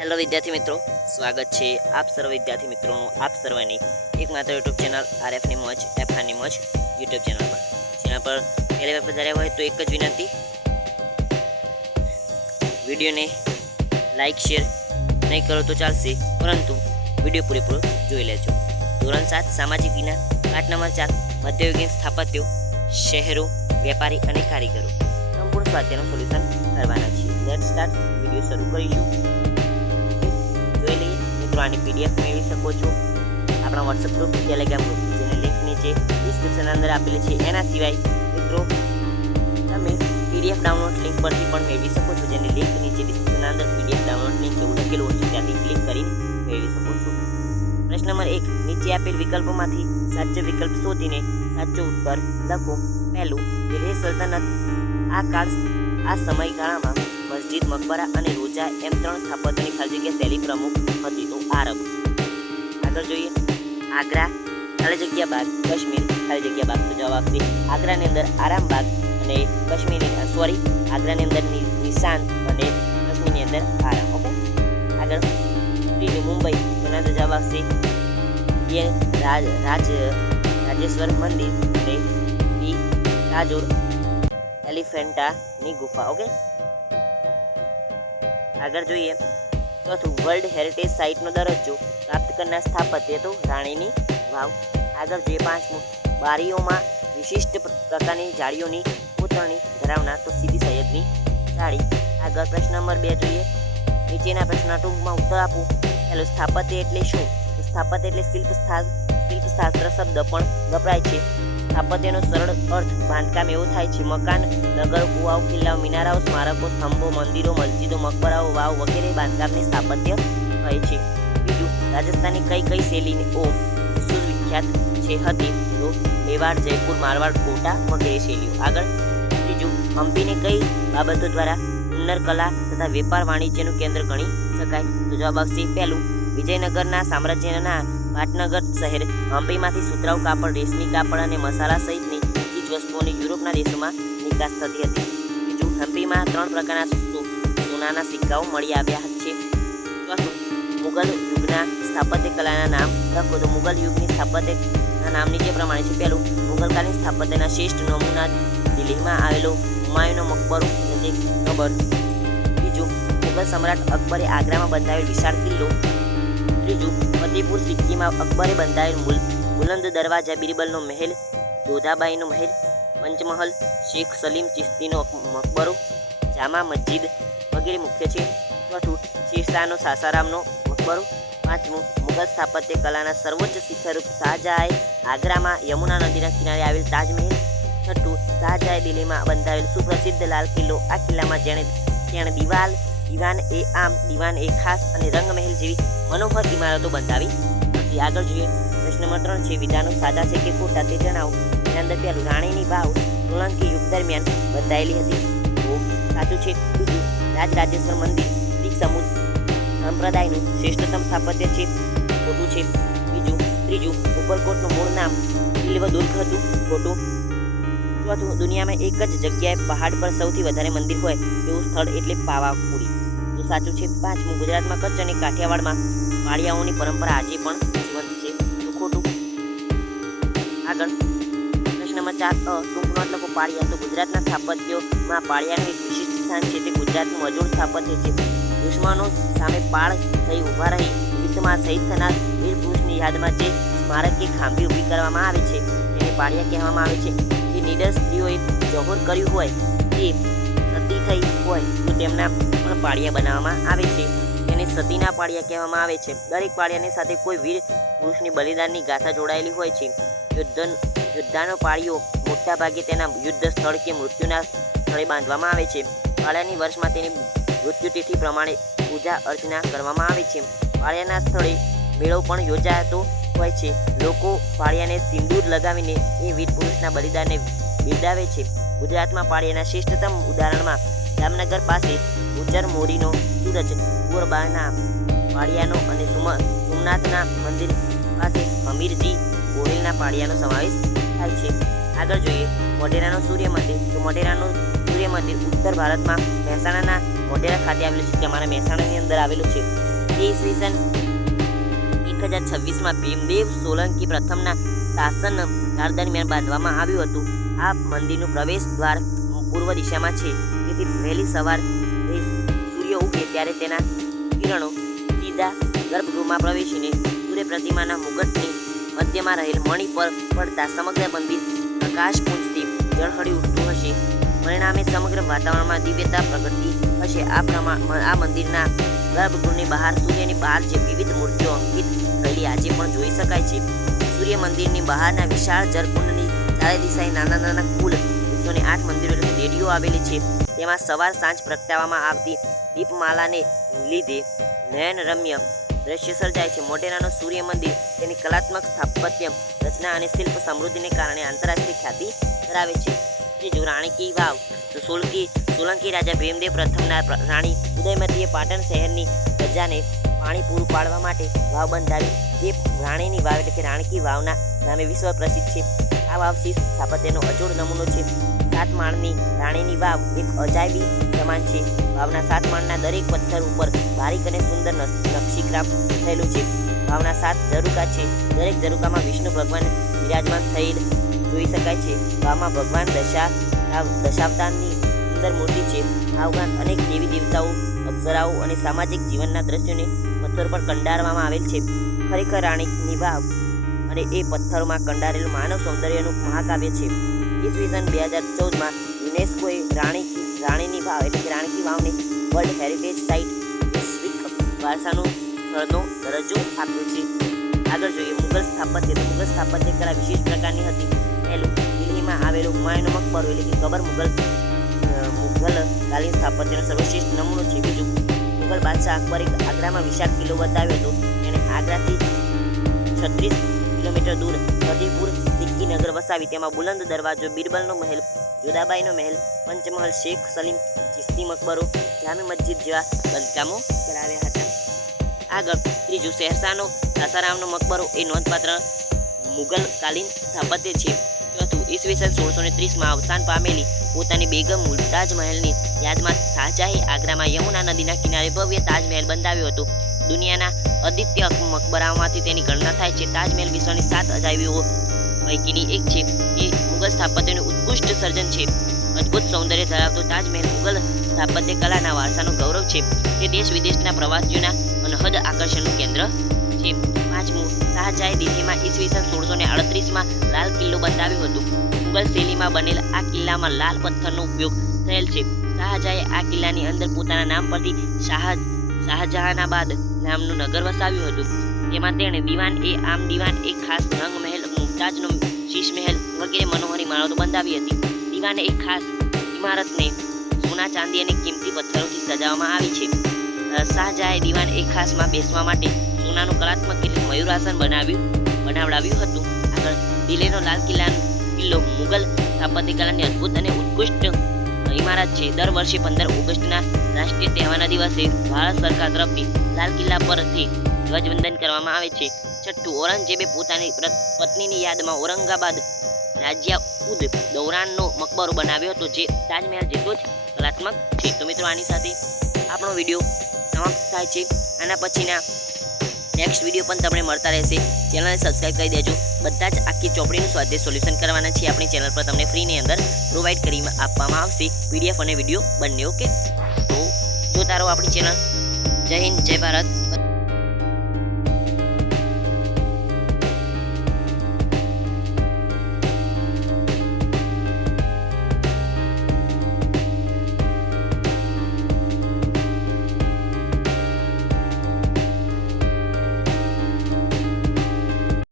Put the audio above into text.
Hello વિદ્યાર્થી મિત્રો, સ્વાગત છે આપ સર્વ વિદ્યાર્થી મિત્રોનું આપ સર્વની એકમાત્ર યુટ્યુબ ચેનલ આરએફની મોજ એફઆરની મોજ યુટ્યુબ ચેનલ પર. જેના પર પહેલી વાર પધાર્યા હોય તો એક જ વિનંતી, વિડીયોને લાઇક શેર નહીં કરો તો ચાલશે, પરંતુ વિડીયો પૂરેપૂરો જોઈ લેજો. ધોરણ 7 સામાજિક વિજ્ઞાન પાઠ નંબર 4 મધ્યયુગીન સ્થાપત્યો, શહેરો, વેપારી અને કારીગરો સંપૂર્ણ સ્વાધ્યાયનું સોલ્યુશન કરવાના છીએ. Late start. વિડીયો શરૂ કરીશું. જોઈ લઈએ મિત્રો, આની પીડીએફ મેળવી શકો છો આપણા વોટ્સઅપ ગ્રુપ, ટેલિગ્રામ ગ્રુપ, જેની લિંક નીચે ડિસ્ક્રિપ્શન અંદર આપેલી છે. એના સિવાય મિત્રો તમે પીડીએફ ડાઉનલોડ લિંક પરથી પણ મેળવી શકો છો, જેની લિંક નીચે ડિસ્ક્રિપ્શન અંદર પીડીએફ ડાઉનલોડ લિંક એવું લખેલું હશે, ત્યાંથી ક્લિક કરીને મેળવી શકો છો. પ્રશ્ન નંબર 1, નીચે આપેલ વિકલ્પોમાંથી સાચો વિકલ્પ શોધીને સાચો ઉત્તર લખો. પહેલું, દિલ્હી સલ્તનત આ સમયગાળામાં મસ્જિદ, મકબરા અને રોજા એમ 3 સ્થાપત્યની ખાલી જગ્યા શૈલી પ્રમુખ હતી. તો આરબ. આગળ જોઈએ, આગ્રા ખાલી જગ્યા બાગ, કાશ્મીર ખાલી જગ્યા બાગ. તો જવાબ આપશે આગ્રાની અંદર આરામબાગ અને આગ્રાની અંદર નિશાન અને કાશ્મીરની અંદર આરામ. ઓકે, આગળ ત્રીજું, મુંબઈ. તેના અંદર જવાબ આપશે રાજેશ્વર મંદિર અને બી તાજોર એલિફેન્ટાની ગુફા. ઓકે, આગળ જોઈએ, ચોથું, વર્લ્ડ હેરિટેજ સાઇટનો દરજ્જો પ્રાપ્ત કરનાર સ્થાપત્ય તો રાણીની વાવ. આગળ જોઈએ, પાંચમું, બારીઓમાં વિશિષ્ટ પ્રકારની જાળીઓની કોતરણી ધરાવનાર તો સીદી સૈયદની જાળી. આગળ પ્રશ્ન નંબર 2 જોઈએ, નીચેના પ્રશ્નના ટૂંકમાં ઉત્તર આપો. પહેલું, સ્થાપત્ય એટલે શું? તો સ્થાપત્ય એટલે શિલ્પશાસ્ત્ર શબ્દ પણ વપરાય છે. સ્થાપત્યનો સરળ અર્થ બાંધકામ એવો થાય છે: મકાન, નગર, કુવાઓ, કિલ્લાઓ, મિનારાઓ, સ્મારકો, સ્તંભો, મંદિરો, મસ્જિદો, મકબરાઓ, વાવ વગેરે બાંધકામને સ્થાપત્ય કહે છે. બીજું, રાજસ્થાનની કઈ શૈલીઓ વિશ્વવિખ્યાત હતી? તો મેવાડ, જયપુર, મારવાડ, કોટા વગેરે શૈલીઓ. આગળ ત્રીજું, હમ્પીને કઈ બાબતો દ્વારા હુન્નર કલા તથા વેપાર વાણિજ્યનું કેન્દ્ર ગણી શકાય? તો જવાબ આવશે પહેલું, વિજયનગરના સામ્રાજ્યના પાટનગર શહેર હમ્પીમાંથી સુતરાઉ કાપડ, રેશમી કાપડ અને મસાલા સહિતની ચીજ વસ્તુઓની યુરોપના દેશોમાં નિકાસ થતી હતી. બીજું, હમ્પીમાં 3 પ્રકારના સોનાના સિક્કાઓ મળી આવ્યા છે. ચોથું, મુગલ યુગના સ્થાપત્ય કલાના નામ લખો. તો મુગલ યુગની સ્થાપત્યના નામ નીચે પ્રમાણે છે. પહેલું, મુગલકાલીન સ્થાપત્યના શ્રેષ્ઠ નમૂના દિલ્હીમાં આવેલો હુમાયુનો મકબરો નજીક કબર. બીજું, મુગલ સમ્રાટ અકબરે આગ્રામાં બંધાવેલ વિશાળ કિલ્લો. ત્રીજું, ફતેપુર સિક્કીમાં અકબરે બંધાવેલ બુલંદ દરવાજા બિરબલનો મહેલ, દોધાબાઈનો મહેલ. પંચમહલ, શેખ સલીમ ચિશ્તીનો મકબરો, જામા મસ્જિદ વગેરે મુખ્ય છે. ચોથું, શેરશાહનો સાસારામનો મકબરો. પાંચમું, મુગલ સ્થાપત્ય કલાના સર્વોચ્ચ શિખર શાહજહાએ આગ્રામાં યમુના નદીના કિનારે આવેલ તાજમહેલ. છઠ્ઠું, શાહજહાએ દિલ્હીમાં બંધાવેલ સુપ્રસિદ્ધ લાલ કિલ્લો. આ કિલ્લામાં તેણે દીવાન એ ખાસ અને રંગમહેલ જેવી મનોહર ઇમારતો બંધાવી હતી. આગળ જોઈએ, પ્રશ્ન નંબર 3 છે, વિધાનો સાચા છે કે ખોટા તે જણાવો. તેના અંદર પહેલું, રાણીની વાવ સોલંકી યુગ દરમિયાન બંધાયેલી હતી. તો સાચું છે. બીજું, રાજરાજેશ્વર મંદિર શીખ સંપ્રદાયનું શ્રેષ્ઠતમ સ્થાપત્ય છે. ખોટું છે. ત્રીજું, ઉપરકોટનું મૂળ નામ બિલ્વદુર્ગ હતું. ખોટું. ચોથું, દુનિયામાં એક જ જગ્યાએ પહાડ પર સૌથી વધારે મંદિર હોય તેવું સ્થળ એટલે પાવાપુરી. તો સાચું છે. પાંચમું, ગુજરાતમાં કચ્છ અને કાઠિયાવાડમાં પાળિયાઓની પરંપરા આજે પણ જીવંત છે. તો ખોટું. આગળ પ્રશ્ન નંબર 4, ટૂંક નોટ લખો. પાળિયા. તો ગુજરાતના સ્થાપત્યોમાં પાળિયાનું એક વિશિષ્ટ સ્થાન છે. તે ગુજરાતનું અજોડ સ્થાપત્ય છે. દુશ્મનો સામે પાળ થઈ ઊભા રહી યુદ્ધમાં શહીદ થનાર વીર પુરુષની યાદમાં જે સ્મારક કે ખાંભી ઊભી કરવામાં આવે છે તેને પાળિયા કહેવામાં આવે છે. જે નીડર સ્ત્રીઓએ જોહર કર્યું હોય, તે સતી થઈ હોય તો તેમના પણ પાળિયા બનાવવામાં આવે છે. તેને સતીના પાળિયા કહેવામાં આવે છે. દરેક પાળિયાની સાથે કોઈ વીર પુરુષની બલિદાનની ગાથા જોડાયેલી હોય છે. યોદ્ધાનો પાળિયો મોટા ભાગે તેના યુદ્ધ સ્થળ કે મૃત્યુના સ્થળે બાંધવામાં આવે છે. પાળિયાની વર્ષમાં તેની મૃત્યુતિથિ પ્રમાણે પૂજા અર્ચના કરવામાં આવે છે. પાળિયાના સ્થળે મેળો પણ યોજાતો હોય છે. લોકો પાળિયાને સિંદૂર લગાવીને એ વીર પુરુષના બલિદાનને બિરદાવે છે. ગુજરાતમાં પાળિયાના શ્રેષ્ઠતમ ઉદાહરણમાં જામનગર પાસે ગુજર મોરીનો સૂરજ કુંવરબાના પાળિયાનો અને સોમનાથના મંદિર પાસે હમીરજી ગોહિલના પાળિયાનો સમાવેશ થાય છે. આગળ જોઈએ, મોઢેરાનું સૂર્ય મંદિર. તો મોઢેરાનું સૂર્ય મંદિર ઉત્તર ભારતમાં મહેસાણાના મોઢેરા ખાતે આવેલું છે, કે અમારા મહેસાણાની અંદર આવેલું છે. તે ઈસવીસન 1026માં ભીમદેવ સોલંકી પ્રથમના શાસનકાળ દરમિયાન બાંધવામાં આવ્યું હતું. આ મંદિરનું પ્રવેશ દ્વાર પૂર્વ દિશામાં છે, તેથી વહેલી સવારે સૂર્ય ઉગે ત્યારે તેના કિરણો સીધા ગર્ભગૃહમાં પ્રવેશીને સૂર્ય પ્રતિમાના મુગટની મધ્યમાં રહેલ મણિ પર પડતા સમગ્ર મંદિર પ્રકાશપુંજથી ઝળહળી ઉઠતું હશે. પરિણામે સમગ્ર વાતાવરણમાં દિવ્યતા પ્રગટતી હશે. આ મંદિરના ગર્ભગૃહની બહાર સૂર્યની બહાર જે વિવિધ મૂર્તિઓ અંકિત થયેલી આજે પણ જોઈ શકાય છે. સૂર્ય મંદિરની બહારના વિશાળ જળકુંડની ચારે દિશાએ નાના નાના કુલ 108 મંદિરો એટલે દેડીઓ આવેલી છે. તેમાં સવાર સાંજ પ્રગટાવવામાં આવતી દીપમાલાને લીધે નયનરમ્ય દ્રશ્ય સર્જાય છે. મોઢેરાનું સૂર્ય મંદિર તેની કલાત્મક સ્થાપત્ય રચના અને શિલ્પ સમૃદ્ધિને કારણે આંતરરાષ્ટ્રીય ખ્યાતિ ધરાવે છે. ત્રીજું, રાણી કી વાવ. તો સોલંકી રાજા ભીમદેવ પ્રથમના રાણી ઉદયમતીએ પાટણ શહેરની પ્રજાને પાણી પૂરું પાડવા માટે વાવ બંધાવી, જે રાણીની વાવ એટલે કે રાણી કી વાવના નામે વિશ્વ પ્રસિદ્ધ છે. આ વાવ શિલ્પ સ્થાપત્યનો અજોડ નમૂનો છે. 7 માળની રાણીની વાવ એક અજાયબી સમાન છે. વાવના 7 માળના દરેક પથ્થર ઉપર બારીક અને સુંદર નકશીકામ થયેલું છે. વાવના 7 ઝરૂકા છે. દરેક ઝરૂકામાં વિષ્ણુ ભગવાન વિરાજમાન થયેલ જોઈ શકાય છે. વાવમાં ભગવાન દશાવતારની સુંદર મૂર્તિ છે. આ ઉપરાંત અનેક દેવી દેવતાઓ, અપ્સરાઓ અને સામાજિક જીવનના દ્રશ્યોને પથ્થર પર કંડારવામાં આવેલ છે. ખરેખર રાણીની વાવ અને એ પથ્થરોમાં કંડારેલું માનવ સૌંદર્યનું મહાકાવ્ય છે. ઈસવીસન 2014માં યુનેસ્કોએ રાણીની વાવ એટલે કે Rani ki વાવને world heritage site વૈશ્વિક વારસાનું સ્થળનો દરજ્જો આપ્યો છે. આગળ જોઈએ મુગલ સ્થાપત્ય. તો મુગલ સ્થાપત્ય કલા વિશેષ પ્રકારની હતી. પહેલું, દિલ્હીમાં આવેલું હુમાયુનો મકબરો એટલે કે કબર મુગલકાલીન સ્થાપત્યનો સર્વશ્રેષ્ઠ નમૂનો છે. બીજું, મુગલ બાદશાહ અકબરે આગ્રામાં વિશાળ કિલ્લો બતાવ્યો હતો. તેણે આગ્રાથી 36 કિલોમીટર દૂર ફતેહપુર સિક્કી નગર વસાવી તેમાં બુલંદ દરવાજો, બિરબલનો મહેલ, જોધાબાઈનો મહેલ, પંચમહલ, શેખ સલીમ ચિશ્તી મકબરો, જામી મસ્જિદ જેવા બાંધકામો કરાવ્યા હતા. આગળ ત્રીજું, શહેરશાહનો સાસારામનો મકબરો એ નોંધપાત્ર મુગલકાલીન સ્થાપત્ય છે. ચોથું, ઈસવીસન 1630માં અવસાન પામેલી પોતાની બેગમ મુમતાઝ મહેલની યાદમાં શાહજહાએ આગ્રામાં યમુના નદીના કિનારે ભવ્ય તાજમહેલ બંધાવ્યો હતો. દુનિયાના અદ્વિતીય મકબરાઓમાંથી તેની ગણના થાય છે. તાજમહેલ વિશ્વની 7 અજાયબીઓ પૈકીની એક છે. એ મુગલ સ્થાપત્યનું ઉત્કૃષ્ટ સર્જન છે. અદ્ભુત સૌંદર્ય ધરાવતો તાજમહેલ મુગલ સ્થાપત્ય કલાના વારસાનું ગૌરવ છે. તે દેશ વિદેશના પ્રવાસીઓના અનહદ આકર્ષણનું કેન્દ્ર છે. પાંચમું, શાહજહાએ દિલ્હીમાં ઈસવીસન 1638માં લાલ કિલ્લો બંધાવ્યો હતો. મુગલ શૈલીમાં બનેલ આ કિલ્લામાં લાલ પથ્થરનો ઉપયોગ થયેલ છે. શાહજહાએ આ કિલ્લાની અંદર પોતાના નામ પરથી શાહજહાનાબાદ નામનું નગર વસાવ્યું હતું. તેમાં તેણે દીવાન એ ખાસ રંગ મહેલ, મુમતાજનો શીશ મહેલ વગેરે મનોહર ઇમારતો બંધાવી હતી. દીવાને એક ખાસ ઇમારતને સોના, ચાંદી અને કિંમતી પથ્થરોથી સજાવવામાં આવી છે. શાહજહાએ દીવાન એ ખાસમાં બેસવા માટે સોનાનું કલાત્મક મયુરાસન બનાવડાવ્યું હતું. આગળ દિલ્હીનો લાલ કિલ્લો મુગલ સ્થાપત્ય કલાની અદ્ભુત અને ઉત્કૃષ્ટ ઇમારત છે. દર વર્ષે 15 ઓગસ્ટના રાષ્ટ્રીય તહેવારના દિવસે ભારત સરકાર તરફથી લાલ કિલ્લા પરથી ધ્વજવંદન કરવામાં આવે છે. છઠ્ઠું, ઔરંગઝેબે પોતાની પત્નીની યાદમાં ઔરંગાબાદ રાજ્યા દૌરાનનો મકબરો બનાવ્યો હતો, જે તાજમહેલ જેટલો જ કલાત્મક છે. તો મિત્રો, આની સાથે આપણો વિડીયો સમાપ્ત થાય છે. આના પછીના નેક્સ્ટ વિડીયો પણ તમને મળતા રહેશે. ચેનલને સબસ્ક્રાઈબ કરી દેજો. બધા જ આખી ચોપડીનું સ્વાધ્યાય સોલ્યુશન કરવાના છે. આપણી ચેનલ પર તમને ફ્રીની અંદર પ્રોવાઈડ કરી આપવામાં આવશે, PDF અને વિડીયો બંને. ઓકે, તો જોતા રહો આપણી ચેનલ. જય હિન્દ, જય ભારત.